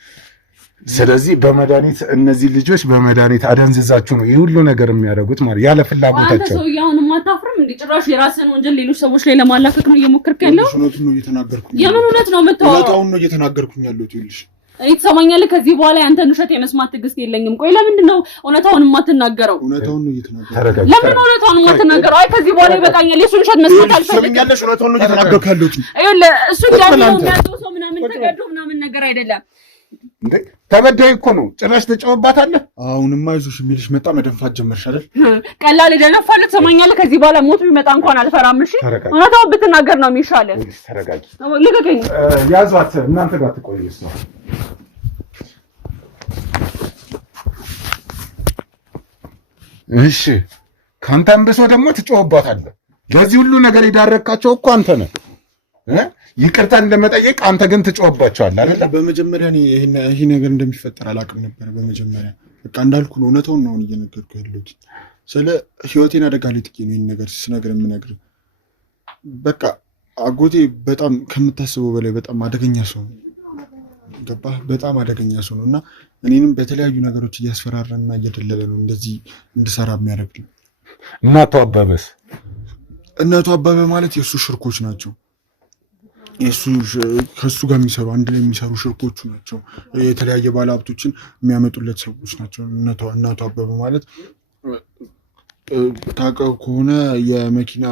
ስለዚህ በመድኃኒት እነዚህ ልጆች በመድኃኒት አደንዝዛችሁ ነው ይህ ሁሉ ነገር የሚያደርጉት ማለት ያለ ፍላጎታቸው። ሰው አሁን ማታፍርም እንዴ? ጭራሽ የራስን ወንጀል ሌሎች ሰዎች ላይ ለማላከክ ነው እየሞከርክ ያለው። እውነቱን ነው እየተናገርኩኝ። የምን እውነት ነው የምታወራው? እውነታውን ነው እየተናገርኩኝ ያለሁት። ይኸውልሽ እኔ ትሰማኛለህ? ከዚህ በኋላ ያንተን ውሸት የመስማት ትዕግስት የለኝም። ቆይ ለምንድን ነው እውነታውን የማትናገረው? እውነታውን ነው እየተናገርኩኝ። ለምን እውነታውን የማትናገረው? አይ ከዚህ በኋላ ይበቃኛል። የእሱን ውሸት መስማት አልፈልግም። ትሰማኛለሽ? እውነታውን ነው እየተናገርኩ ያለሁት። ይኸውልህ እሱ ያለው ሰው ምናምን ተገዶ ምናምን ነገር አይደለም። እንዴ ተበዳይ እኮ ነው። ጭራሽ ተጨውባታለህ። አሁንማ አይዞሽ የሚልሽ መጣ። መደንፋት ጀመርሽ አይደል? ቀላል ደነፋለ። ትሰማኛለህ? ከዚህ በኋላ ሞት ቢመጣ እንኳን አልፈራም። እሺ እውነታውን ብትናገር ነው የሚሻለው። ተረጋጊ። ልቀቀኝ። ያዟት። እናንተ ጋር ትቆይስ ነው። እሺ ከአንተም ብሶ ደግሞ ትጮህባታለህ። ለዚህ ሁሉ ነገር የዳረካቸው እኮ አንተ ነህ። ይቅርታ እንደመጠየቅ አንተ ግን ትጮህባቸዋለህ አይደል? በመጀመሪያ ይሄ ነገር እንደሚፈጠር አላውቅም ነበር። በመጀመሪያ በቃ እንዳልኩ ነው። እውነታውን ነው እየነገርኩ ያለሁት። ስለ ህይወቴን አደጋ ላይ ጥዬ ነው ይሄን ነገር ስነግርህ የምነግርህ። በቃ አጎቴ በጣም ከምታስበው በላይ በጣም አደገኛ ሰው ነው። ገባህ? በጣም አደገኛ ሰው ነው እና እኔንም በተለያዩ ነገሮች እያስፈራራና እየደለለ ነው እንደዚህ እንድሰራ የሚያደርግ። እናቱ አበበስ? እናቱ አበበ ማለት የእሱ ሽርኮች ናቸው። ከእሱ ጋር የሚሰሩ አንድ ላይ የሚሰሩ ሽርኮቹ ናቸው። የተለያየ ባለሀብቶችን የሚያመጡለት ሰዎች ናቸው። እናቱ አበበ ማለት ታውቀው ከሆነ የመኪና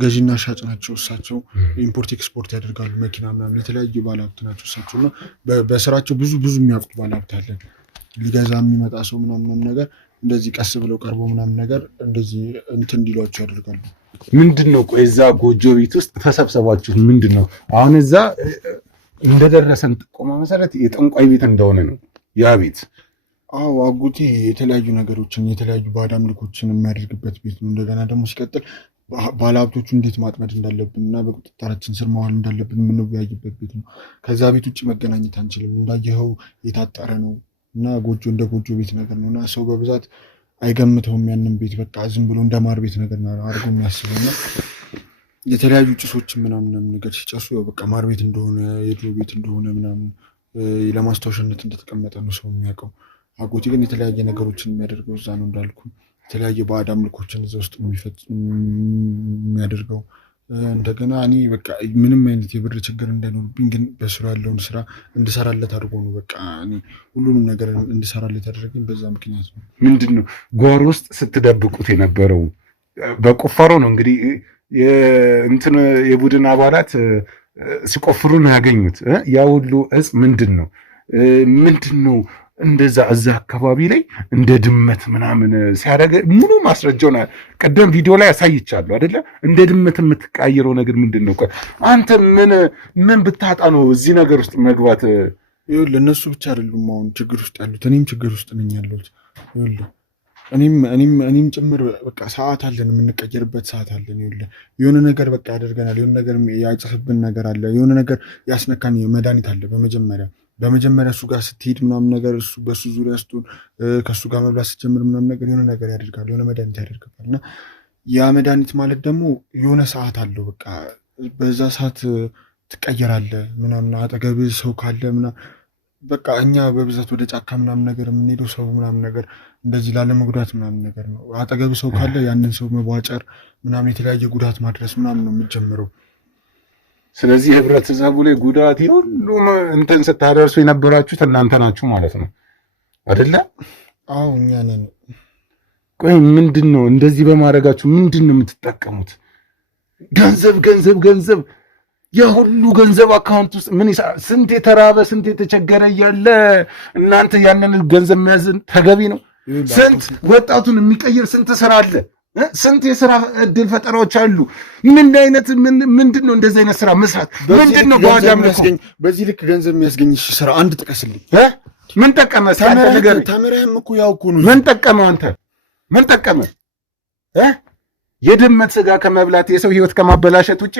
ገዢና ሻጭ ናቸው። እሳቸው ኢምፖርት ኤክስፖርት ያደርጋሉ መኪና ምናምን። የተለያዩ ባለሀብት ናቸው እሳቸው እና በስራቸው ብዙ የሚያውቁት ባለሀብት አለን። ሊገዛ የሚመጣ ሰው ምናምን ነገር እንደዚህ ቀስ ብለው ቀርቦ ምናምን ነገር እንደዚህ እንትን እንዲሏቸው ያደርጋሉ። ምንድን ነው ቆይ እዛ ጎጆ ቤት ውስጥ ተሰብሰባችሁ ምንድን ነው አሁን? እዛ እንደደረሰን ጥቆማ መሰረት የጠንቋይ ቤት እንደሆነ ነው ያ ቤት። አዎ አጎቴ የተለያዩ ነገሮችን የተለያዩ ባዕድ አምልኮችን የሚያደርግበት ቤት ነው። እንደገና ደግሞ ሲቀጥል ባለሀብቶቹ እንዴት ማጥመድ እንዳለብን እና በቁጥጥራችን ስር መዋል እንዳለብን የምንወያይበት ቤት ነው። ከዛ ቤት ውጭ መገናኘት አንችልም። እንዳየኸው የታጠረ ነው እና እንደ ጎጆ ቤት ነገር ነው እና ሰው በብዛት አይገምተውም ያንን ቤት። በቃ ዝም ብሎ እንደ ማር ቤት ነገር አድርጎ የሚያስበው እና የተለያዩ ጭሶችን ምናምን ነገር ሲጨሱ በቃ ማር ቤት እንደሆነ የድሮ ቤት እንደሆነ ምናምን ለማስታወሻነት እንደተቀመጠ ነው ሰው የሚያውቀው። አጎቴ ግን የተለያየ ነገሮችን የሚያደርገው እዛ ነው እንዳልኩ። የተለያየ ባዕድ አምልኮችን እዛ ውስጥ የሚያደርገው እንደገና እኔ በቃ ምንም አይነት የብር ችግር እንዳይኖርብኝ ግን በስራ ያለውን ስራ እንድሰራለት አድርጎ ነው በቃ እኔ ሁሉንም ነገር እንድሰራለት ያደረገኝ በዛ ምክንያት ነው። ምንድን ነው ጓሮ ውስጥ ስትደብቁት የነበረው? በቁፋሮ ነው እንግዲህ እንትን የቡድን አባላት ሲቆፍሩ ነው ያገኙት። ያ ሁሉ እጽ ምንድን ነው እንደዛ እዛ አካባቢ ላይ እንደ ድመት ምናምን ሲያደርግ ሙሉ ማስረጃውን ቀደም ቪዲዮ ላይ ያሳይቻለሁ አይደለ? እንደ ድመት የምትቀያየረው ነገር ምንድን ነው? አንተ ምን ብታጣ ነው እዚህ ነገር ውስጥ መግባት? ይኸውልህ እነሱ ብቻ አይደሉም አሁን ችግር ውስጥ ያሉት፣ እኔም ችግር ውስጥ ነኝ ያለሁት። ይኸውልህ እኔም ጭምር በቃ ሰዓት አለን፣ የምንቀየርበት ሰዓት አለን። ይኸውልህ የሆነ ነገር በቃ ያደርገናል፣ የሆነ ነገር ያጭስብን ነገር አለ፣ የሆነ ነገር ያስነካን መድኃኒት አለ። በመጀመሪያ እሱ ጋር ስትሄድ ምናምን ነገር እሱ በሱ ዙሪያ ስትሆን ከእሱ ጋር መብላት ስትጀምር ምናምን ነገር የሆነ ነገር ያደርጋል፣ የሆነ መድኃኒት ያደርግባል። እና ያ መድኃኒት ማለት ደግሞ የሆነ ሰዓት አለው። በቃ በዛ ሰዓት ትቀየራለህ ምናምን። አጠገብህ ሰው ካለ ምናምን በቃ እኛ በብዛት ወደ ጫካ ምናምን ነገር የምንሄደው ሰው ምናምን ነገር እንደዚህ ላለመጉዳት ምናምን ነገር ነው። አጠገብህ ሰው ካለ ያንን ሰው መቧጨር ምናምን የተለያየ ጉዳት ማድረስ ምናምን ነው የምትጀምረው። ስለዚህ ህብረተሰቡ ላይ ጉዳት ሁሉ እንትን ስታደርሱ የነበራችሁት እናንተ ናችሁ ማለት ነው አይደለ? አዎ እኛ ነን። ቆይ ምንድን ነው እንደዚህ በማድረጋችሁ ምንድን ነው የምትጠቀሙት? ገንዘብ የሁሉ ገንዘብ አካውንት ውስጥ ምን ይሰራል? ስንት የተራበ ስንት የተቸገረ እያለ እናንተ ያንን ገንዘብ መያዝ ተገቢ ነው? ስንት ወጣቱን የሚቀይር ስንት ስራ አለ? ስንት የስራ እድል ፈጠራዎች አሉ። ምንድን ነው እንደዚህ አይነት ስራ መስራት? ምንድን ነው በዚህ ልክ ገንዘብ የሚያስገኝ ስራ አንድ ጥቀስልኝ። ምን ጠቀመ? ተምረህም እኮ ያው እኮ ነው። ምን ጠቀመ? አንተ ምን ጠቀመ? የድመት ስጋ ከመብላት የሰው ህይወት ከማበላሸት ውጭ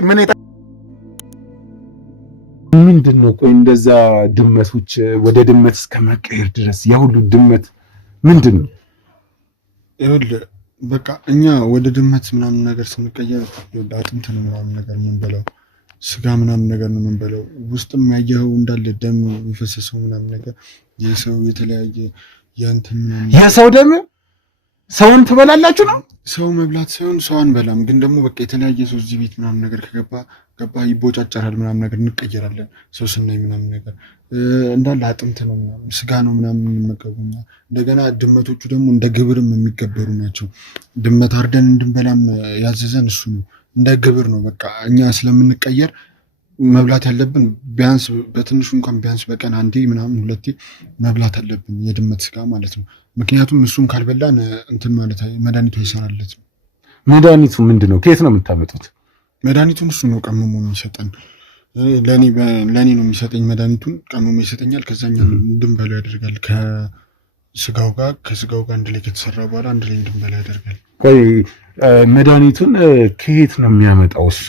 ምንድን ነው? ቆይ እንደዛ ድመቶች ወደ ድመት እስከ መቀየር ድረስ ያ ሁሉ ድመት ምንድን ነው? ይኸውልህ በቃ እኛ ወደ ድመት ምናምን ነገር ስንቀየር አጥንት ነው ምናምን ነገር የምንበላው፣ ስጋ ምናምን ነገር ነው የምንበላው። ውስጥም ያየኸው እንዳለ ደም የፈሰሰው ምናምን ነገር የሰው የተለያየ የእንትን ምናምን የሰው ደም ሰውን ትበላላችሁ ነው? ሰው መብላት ሳይሆን ሰው አንበላም፣ ግን ደግሞ በቃ የተለያየ ሰው እዚህ ቤት ምናምን ነገር ከገባ ይቦጫጨራል ምናምን ነገር እንቀየራለን። ሰው ስናይ ምናምን ነገር እንዳለ አጥንት ነው ምናምን ስጋ ነው ምናምን የምንመገቡኛ። እንደገና ድመቶቹ ደግሞ እንደ ግብርም የሚገበሩ ናቸው። ድመት አርደን እንድንበላም ያዘዘን እሱ ነው፣ እንደ ግብር ነው። በቃ እኛ ስለምንቀየር መብላት ያለብን ቢያንስ በትንሹ እንኳን ቢያንስ በቀን አንዴ ምናምን ሁለቴ መብላት አለብን፣ የድመት ስጋ ማለት ነው። ምክንያቱም እሱን ካልበላን እንትን ማለት መድኃኒቱ አይሰራለትም። መድኃኒቱ ምንድን ነው? ከየት ነው የምታመጡት? መድኃኒቱን እሱ ነው ቀምሞ የሚሰጠን። ለእኔ ነው የሚሰጠኝ መድኃኒቱን ቀምሞ ይሰጠኛል። ከዛኛ እንድንበላው ያደርጋል። ከስጋው ጋር አንድ ላይ ከተሰራ በኋላ አንድ ላይ እንድንበላው ያደርጋል። ቆይ መድኃኒቱን ከየት ነው የሚያመጣው? እሱ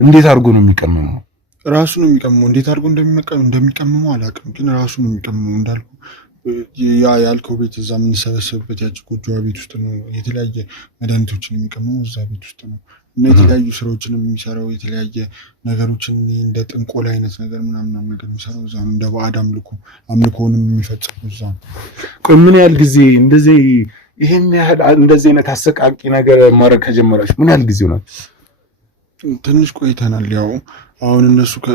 እንዴት አድርጎ ነው የሚቀምመው? ራሱ ነው የሚቀምመው። እንዴት አድርጎ እንደሚቀምመው አላውቅም፣ ግን ራሱ ነው የሚቀምመው። እንዳልኩ ያ ያልከው ቤት እዛ የምንሰበሰብበት ያቺ ጎጆዋ ቤት ውስጥ ነው የተለያየ መድኃኒቶችን የሚቀምመው እዛ ቤት ውስጥ ነው። እና የተለያዩ ስራዎችን የሚሰራው የተለያየ ነገሮችን እንደ ጥንቆላ አይነት ነገር ምናምን ነገር የሚሰራው እዛ ነው። እንደ ባዕድ አምልኮንም የሚፈጽመው እዛ ነው። ቆይ ምን ያህል ጊዜ እንደዚህ ይሄን ያህል እንደዚህ አይነት አሰቃቂ ነገር ማድረግ ከጀመራችሁ ምን ያህል ጊዜ ሆናችሁ? ትንሽ ቆይተናል። ያው አሁን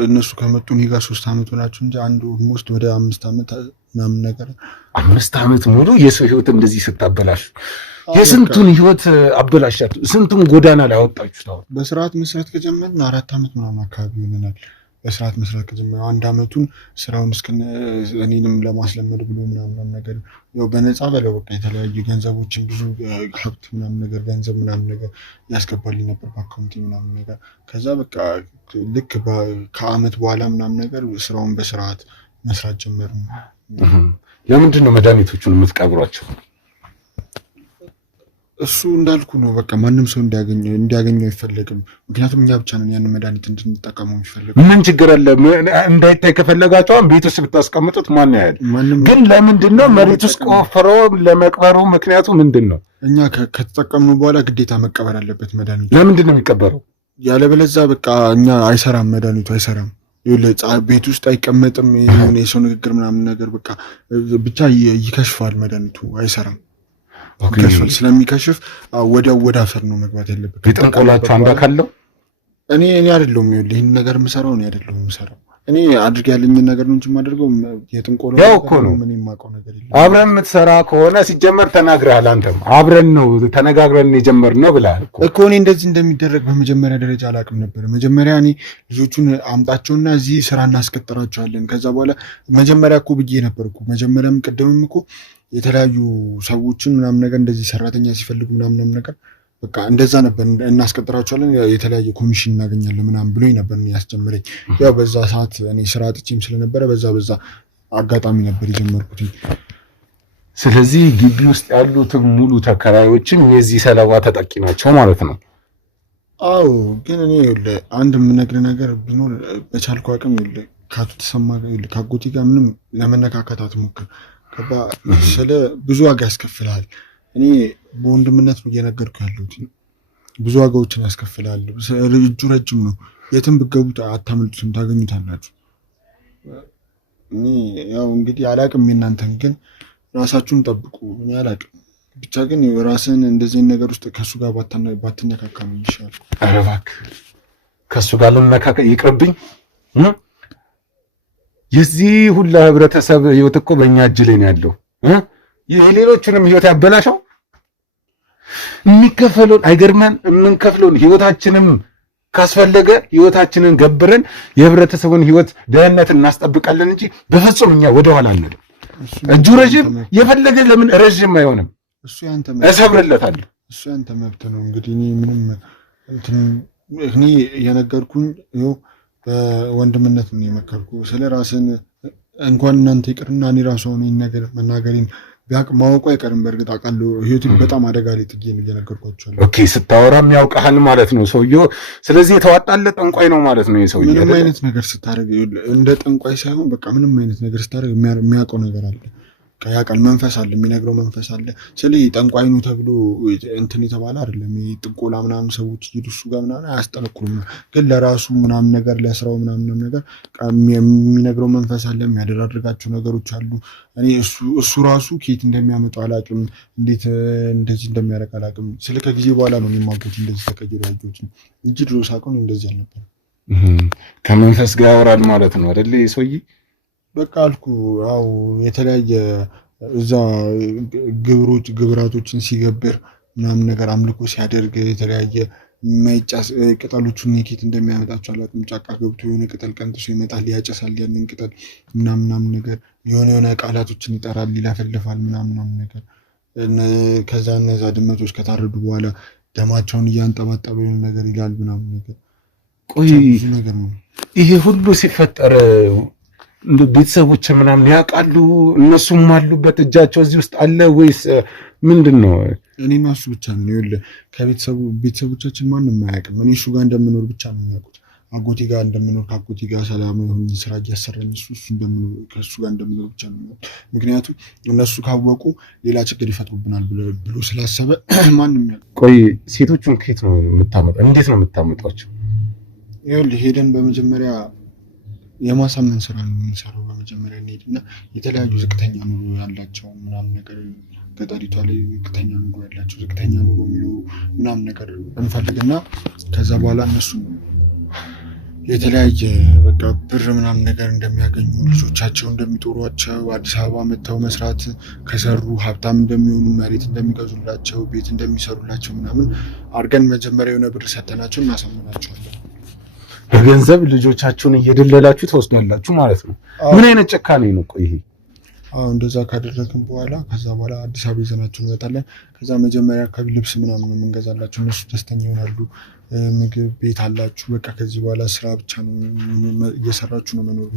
እነሱ ከመጡ እኔ ጋር 3 ዓመት ሆናቸው እንጂ አንዱ ውስጥ ወደ 5 ዓመት ምናምን ነገር 5 ዓመት ሙሉ የሰው ህይወት እንደዚህ ስታበላሽ የስንቱን ህይወት አበላሻችሁ፣ ስንቱን ጎዳና ላይ አወጣችሁ። አሁን በስርዓት መስራት ከጀመርን 4 ዓመት ምናምን አካባቢ ይሆነናል። በስርዓት መስራት ከጀመርን 1 ዓመቱን ስራውን እኔንም ለማስለመድ ብሎ ምናምን ነገር ያው በነፃ በለው በቃ የተለያዩ ገንዘቦችን ብዙ ሀብት ምናምን ነገር ገንዘብ ምናምን ነገር ያስገባልኝ ነበር በአካውንት ምናምን ነገር። ከዛ በቃ ልክ ከአመት በኋላ ምናምን ነገር ስራውን በስርዓት መስራት ጀመርን። ለምንድን ነው መድኃኒቶቹን የምትቀብሯቸው? እሱ እንዳልኩ ነው። በቃ ማንም ሰው እንዲያገኘው አይፈለግም። ምክንያቱም እኛ ብቻ ነን ያንን መድኃኒት እንድንጠቀመው የሚፈልገው። ምን ችግር አለ? እንዳይታይ ከፈለጋቸው ቤት ውስጥ ብታስቀምጡት ማን ያህል። ግን ለምንድን ነው መሬት ውስጥ ቆፍረው ለመቅበሩ ምክንያቱ ምንድን ነው? እኛ ከተጠቀምነው በኋላ ግዴታ መቀበር አለበት መድኃኒቱ። ለምንድን ነው የሚቀበረው? ያለበለዚያ በቃ እኛ አይሰራም፣ መድኃኒቱ አይሰራም። ቤት ውስጥ አይቀመጥም። የሆነ የሰው ንግግር ምናምን ነገር በቃ ብቻ ይከሽፋል፣ መድኃኒቱ አይሰራም። ስለሚከሽፍ ወዲያው ወደ አፈር ነው መግባት ያለበት። የጥንቆላችሁ አንድ አካል ነው። እኔ አይደለሁም ይሄን ነገር የምሰራው እኔ አይደለሁም የምሰራው። እኔ አድርግ ያለኝን ነገር ነው እንጂ የማደርገው የጥንቆሎ ያው እኮ ነው። ምን የማውቀው ነገር የለም። አብረን የምትሰራ ከሆነ ሲጀመር ተናግረሃል። አንተም አብረን ነው ተነጋግረን የጀመርነው ብለሃል እኮ። እኔ እንደዚህ እንደሚደረግ በመጀመሪያ ደረጃ አላውቅም ነበር። መጀመሪያ እኔ ልጆቹን አምጣቸውና እዚህ ስራ እናስቀጥራቸዋለን። ከዛ በኋላ መጀመሪያ እኮ ብዬ ነበር እኮ መጀመሪያም ቅድምም እኮ የተለያዩ ሰዎችን ምናምን ነገር እንደዚህ ሰራተኛ ሲፈልጉ ምናምን ነገር በቃ እንደዛ ነበር እናስቀጥራቸዋለን፣ የተለያየ ኮሚሽን እናገኛለን ምናምን ብሎኝ ነበር ያስጀመረኝ። ያው በዛ ሰዓት እኔ ስራ አጥቼም ስለነበረ በዛ አጋጣሚ ነበር የጀመርኩት። ስለዚህ ግቢ ውስጥ ያሉትን ሙሉ ተከራዮችም የዚህ ሰለባ ተጠቂ ናቸው ማለት ነው። አዎ፣ ግን እኔ አንድ የምነግርህ ነገር ቢኖር በቻልኩ አቅም ከአቶ ተሰማ ከአጎቴ ጋር ምንም ለመነካከት አትሞክር። ስለ ብዙ ዋጋ ያስከፍልሃል። እኔ በወንድምነት ነው እየነገርኩ ያለሁት። ብዙ ዋጋዎችን ያስከፍላል። እጁ ረጅም ነው። የትም ብትገቡት አታመልጡትም፣ ታገኙታላችሁ። ያው እንግዲህ አላቅም የእናንተን፣ ግን ራሳችሁን ጠብቁ። እኔ አላቅም ብቻ ግን ራስን እንደዚህ ነገር ውስጥ ከእሱ ጋር ባትነካካ ነው ይሻላል። ኧረ እባክህ ከእሱ ጋር ልነካካ ይቅርብኝ። የዚህ ሁላ ህብረተሰብ ህይወት እኮ በእኛ እጅ ላይ ነው ያለው። የሌሎቹንም ህይወት ያበላሸው የሚከፈለውን አይገርመን። የምንከፍለውን ህይወታችንም ካስፈለገ ህይወታችንን ገብረን የህብረተሰቡን ህይወት ደህንነት እናስጠብቃለን እንጂ በፍጹም እኛ ወደኋላ አንልም። እጁ ረዥም የፈለገ ለምን ረዥም አይሆንም? እሰብርለታለሁ። እሱ ያንተ መብት ነው። እንግዲህ እኔ ምንም እኔ የነገርኩኝ ይኸው በወንድምነት ነው የመከርኩ። ስለ ራስን እንኳን እናንተ ይቅርና እኔ ራሱ ሆነ ነገር መናገሬን ቢያቅ ማወቁ አይቀርም። በእርግጥ አውቃለሁ ህይወትን በጣም አደጋ ላይ ጥጌ ነው እየነገርኳቸዋለሁ። ኦኬ፣ ስታወራም ያውቃል ማለት ነው ሰውየው። ስለዚህ የተዋጣለ ጠንቋይ ነው ማለት ነው የሰውየው። ምንም አይነት ነገር ስታደርግ እንደ ጠንቋይ ሳይሆን በቃ ምንም አይነት ነገር ስታደርግ የሚያውቀው ነገር አለ፣ ያውቃል። መንፈስ አለ፣ የሚነግረው መንፈስ አለ። ስለዚህ ጠንቋይ ነው ተብሎ እንትን የተባለ አይደለም። ጥንቆላ ምናምን ሰዎች እየሄዱ እሱ ጋር ምናምን አያስጠነቁሉም። ግን ለራሱ ምናምን ነገር ለስራው ምናምን ነገር የሚነግረው መንፈስ አለ፣ የሚያደራድርጋቸው ነገሮች አሉ። እኔ እሱ ራሱ ከየት እንደሚያመጣው አላውቅም፣ እንዴት እንደዚህ እንደሚያደርግ አላውቅም። ስለ ከጊዜ በኋላ ነው የማውቀው እንደዚህ ተቀይሮ ያየሁት እንጂ ድሮ ሳውቀው እንደዚህ አልነበረም። ከመንፈስ ጋር ያወራል ማለት ነው አይደል ሰውዬ? በቃ አልኩ። አዎ የተለያየ እዛ ግብራቶችን ሲገብር ምናምን ነገር አምልኮ ሲያደርግ የተለያየ የማይጫስ ቅጠሎቹን ኔኬት እንደሚያመጣቸው አላውቅም። ጫካ ገብቶ የሆነ ቅጠል ቀንጥሶ ይመጣል፣ ያጨሳል። ያንን ቅጠል ምናምን ነገር የሆነ ቃላቶችን ይጠራል፣ ይለፈልፋል ምናምን ነገር። ከዛ እነዛ ድመቶች ከታረዱ በኋላ ደማቸውን እያንጠባጠበ የሆነ ነገር ይላል ምናምን ነገር። ቆይ ነገር ነው ይሄ ሁሉ ሲፈጠር ቤተሰቦች ምናምን ያውቃሉ? እነሱም አሉበት? እጃቸው እዚህ ውስጥ አለ ወይስ ምንድን ነው? እኔ እና እሱ ብቻ ነው። ይኸውልህ ቤተሰቦቻችን ማንም አያውቅም። እኔ እሱ ጋር እንደምኖር ብቻ ነው የሚያውቁት። አጎቴ ጋር እንደምኖር ከአጎቴ ጋር ሰላማዊ ሆኜ ስራ እያሰራኝ ከእሱ ጋር እንደምኖር ብቻ ነው የሚያውቁት። ምክንያቱም እነሱ ካወቁ ሌላ ችግር ይፈጥሩብናል ብሎ ስላሰበ ማንም ያውቅ። ቆይ ሴቶቹን ከየት ነው የምታመጣ? እንዴት ነው የምታመጧቸው? ይኸውልህ ሄደን በመጀመሪያ የማሳመን ስራ ነው የምንሰራው። በመጀመሪያ እንሄድና የተለያዩ ዝቅተኛ ኑሮ ያላቸው ምናምን ነገር ገጠሪቷ ላይ ዝቅተኛ ኑሮ ያላቸው ዝቅተኛ ኑሮ የሚኖሩ ምናምን ነገር እንፈልግና ከዛ በኋላ እነሱ የተለያየ በቃ ብር ምናምን ነገር እንደሚያገኙ ልጆቻቸው እንደሚጦሯቸው አዲስ አበባ መጥተው መስራት ከሰሩ ሀብታም እንደሚሆኑ መሬት እንደሚገዙላቸው ቤት እንደሚሰሩላቸው ምናምን አድርገን መጀመሪያ የሆነ ብር ሰተናቸው እናሳምናቸዋለን። በገንዘብ ልጆቻችሁን እየደለላችሁ ትወስዳላችሁ ማለት ነው። ምን አይነት ጨካኔ ነው? ቆይ ይሄ እንደዛ ካደረግን በኋላ ከዛ በኋላ አዲስ አበባ ይዘናቸው እንመጣለን። ከዛ መጀመሪያ አካባቢ ልብስ ምናምን የምንገዛላቸው እነሱ ደስተኛ ይሆናሉ። ምግብ ቤት አላችሁ፣ በቃ ከዚህ በኋላ ስራ ብቻ ነው እየሰራችሁ ነው መኖር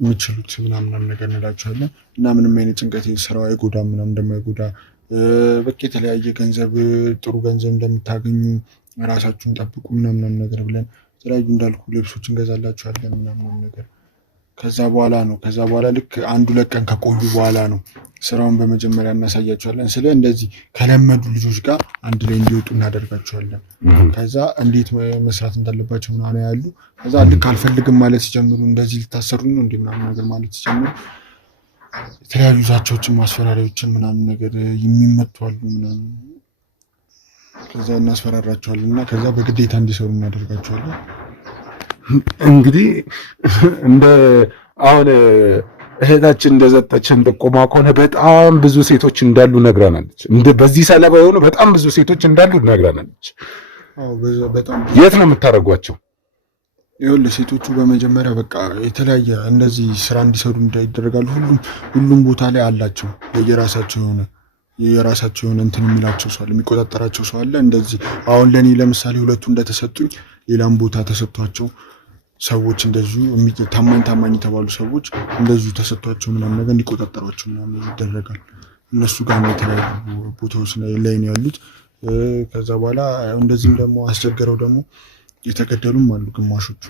የምችሉት ምናምን ነገር እንላቸዋለን። እና ምንም አይነት ጭንቀት ስራው አይጎዳም ምናምን እንደማይጎዳ በቃ የተለያየ ገንዘብ ጥሩ ገንዘብ እንደምታገኙ ራሳችሁን ጠብቁ ምናምን ነገር ብለን የተለያዩ እንዳልኩ ልብሶች እንገዛላችኋለን ምናምን ነገር። ከዛ በኋላ ልክ 1-2 ቀን ከቆዩ በኋላ ነው ስራውን በመጀመሪያ እናሳያቸዋለን። ስለ እንደዚህ ከለመዱ ልጆች ጋር አንድ ላይ እንዲወጡ እናደርጋቸዋለን። ከዛ እንዴት መስራት እንዳለባቸው ምናምን ያሉ። ከዛ ልክ አልፈልግም ማለት ሲጀምሩ እንደዚህ ልታሰሩ ነው እንዴ ምናምን ነገር ማለት ሲጀምሩ የተለያዩ ዛቻዎችን ማስፈራሪያዎችን ምናምን ነገር የሚመጡ አሉ ምናምን። ከዛ እናስፈራራቸዋለን እና ከዛ በግዴታ እንዲሰሩ እናደርጋቸዋለን። እንግዲህ እንደ አሁን እህታችን እንደሰጠችን ጥቆማ ከሆነ በጣም ብዙ ሴቶች እንዳሉ ነግራናለች። በዚህ ሰለባ የሆኑ በጣም ብዙ ሴቶች እንዳሉ ነግራናለች። በጣም የት ነው የምታደርጓቸው? ይኸውልህ ሴቶቹ በመጀመሪያ በቃ የተለያየ እንደዚህ ስራ እንዲሰሩ እንዳይደረጋሉ። ሁሉም ቦታ ላይ አላቸው የራሳቸው የሆነ እንትን የሚላቸው ሰው አለ፣ የሚቆጣጠራቸው ሰው አለ። እንደዚህ አሁን ለእኔ ለምሳሌ ሁለቱ እንደተሰጡኝ ሌላም ቦታ ተሰጥቷቸው ሰዎች እንደዚሁ ታማኝ የተባሉ ሰዎች እንደዚሁ ተሰጥቷቸው ምናምን ነገር እንዲቆጣጠሯቸው ምናምን ይደረጋል። እነሱ ጋር ነው የተለያዩ ቦታዎች ላይ ነው ያሉት። ከዛ በኋላ እንደዚህም ደግሞ አስቸገረው ደግሞ የተገደሉም አሉ ግማሾቹ።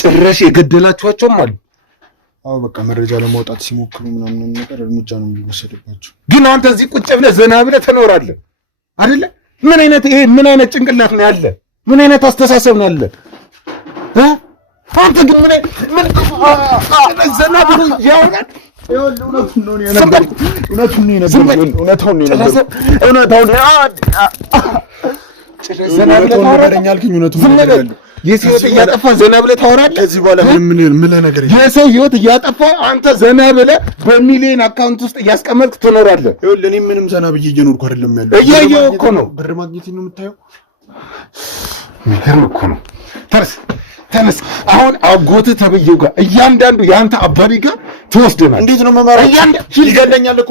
ጭራሽ የገደላችኋቸውም አሉ። አዎ በቃ መረጃ ለማውጣት ሲሞክሩ ምናምን ነገር እርምጃ ነው የሚወሰድባቸው። ግን አንተ እዚህ ቁጭ ብለህ ዘና ብለህ ትኖራለህ አይደለ? ምን አይነት ጭንቅላት ነው ያለ? ምን አይነት አስተሳሰብ ነው ያለ? አንተ ግን ምን ዘና ብለህ ያወራል? እውነቱን ነው የሰው ህይወት እያጠፋ ዘና ብለህ ታወራለህ። ከዚህ በኋላ ምን ነገር የሰው ህይወት እያጠፋ አንተ ዘና ብለህ በሚሊዮን አካውንት ውስጥ እያስቀመጥክ ትኖራለህ። ይኸውልህ እኔ ምንም ዘና ብዬ እየኖርኩ አይደለም ያለው። እያየሁ እኮ ነው። ብር ማግኘት ነው የምታየው። የሚገርም እኮ ነው። ተነስ። አሁን አጎትህ ተብዬው ጋር እያንዳንዱ የአንተ አባቢ ጋር ትወስደናል። እንዴት ነው መማራ? ይገለኛል እኮ